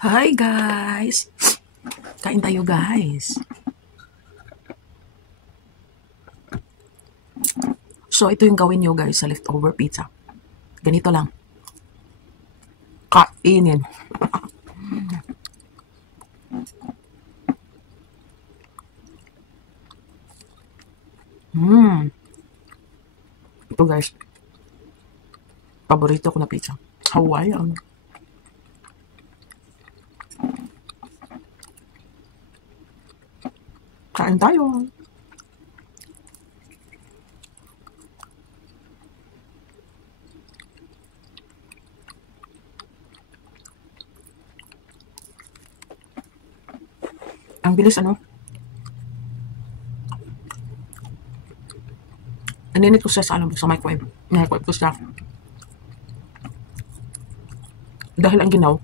Hi guys! Kain tayo guys. So ito yung gawin nyo guys sa leftover pizza. Ganito lang. Kainin. Ito guys. Paborito ko na pizza. Hawaiian. Kain tayo. Ang bilis ano. Naninit ko siya sa microwave. Microwave ko siya. Dahil ang ginaw,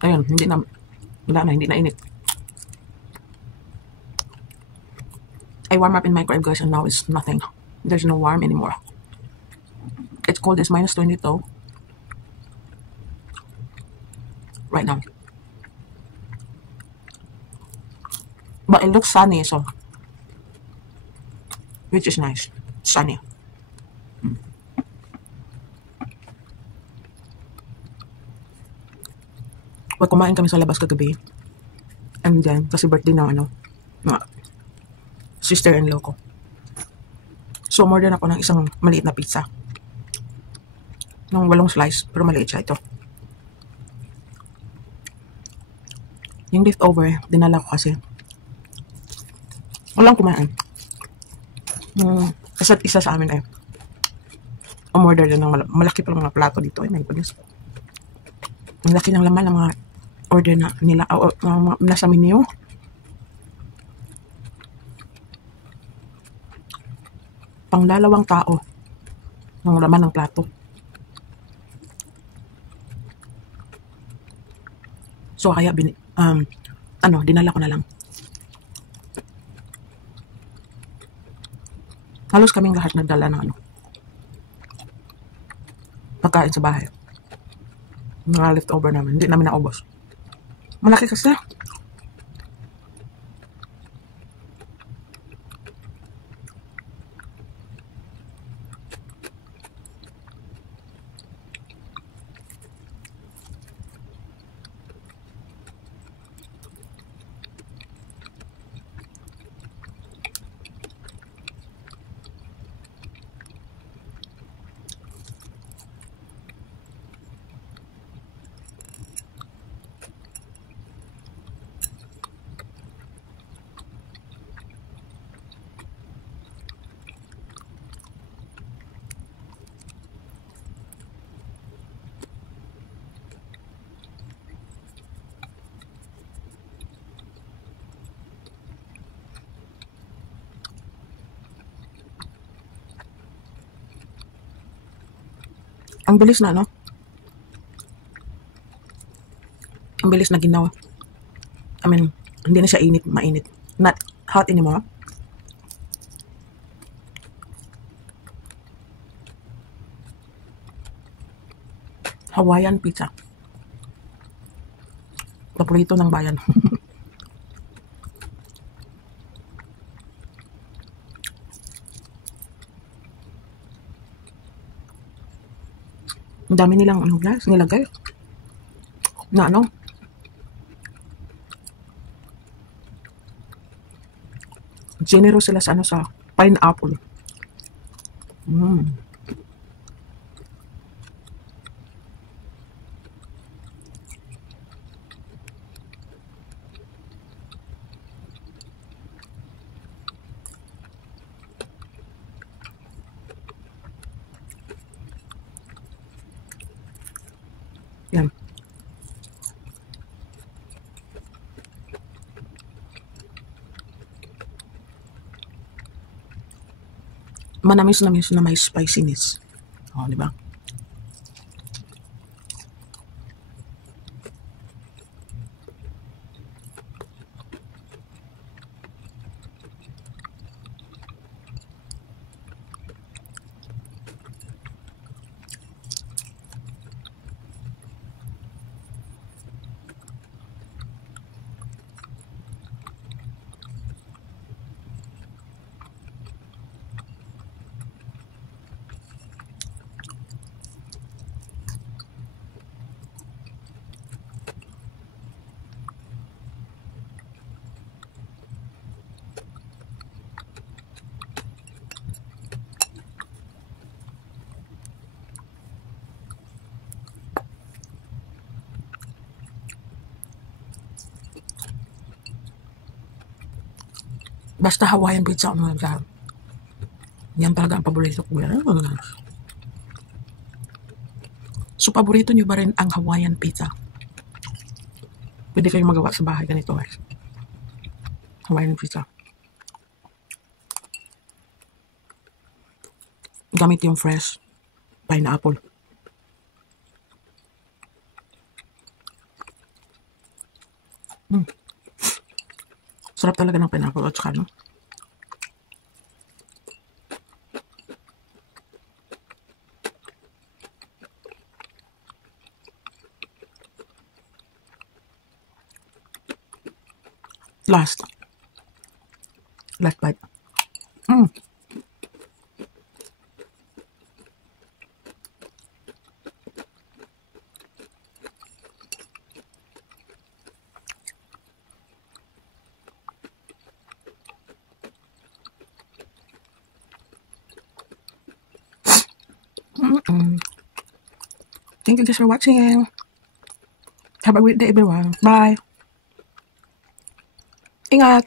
ayun, hindi na init. I warm up in microwave guys and now it's nothing. There's no warm anymore. It's cold, it's -22 right now. But it looks sunny, so which is nice. Sunny. Well, kumain kami sa labas kagabi. And then, kasi birthday ng sister-in-law ko. So, order ako ng isang maliit na pizza. Ng 8 slice, pero maliit siya ito. Yung leftover, dinala ko kasi. Walang kumain. Isa't isa sa amin ay umorder din ng malaki pa mga plato dito. Ay, my goodness. Ang laki ng laman ng mga order na nila nasa menu. Panglalawang tao ng laman ng plato. So kaya dinala ko na lang. Halos kaming lahat nagdala ng pagkain sa bahay. Mga leftover namin. Hindi namin naubos. Malaki kasi. Ang bilis na, no? Ang bilis na ginawa. I mean, hindi na siya mainit. Not hot anymore. Hawaiian pizza. Paborito ng bayan. Ang dami nilang guys, nilagay. Na generous sila sa pineapple. Yan. Manamis-namis na may spiciness. Oh, di ba? Basta Hawaiian pizza, oh my God. Yan talaga ang paborito ko. So, paborito nyo ba rin ang Hawaiian pizza? Pwede kayong magawa sa bahay ganito, guys. Hawaiian pizza. Gamit yung fresh pineapple. Sarap talaga ng pineapple at saka, no? Last bite. Thank you guys for watching. Have a great day, everyone. Bye. Ingat.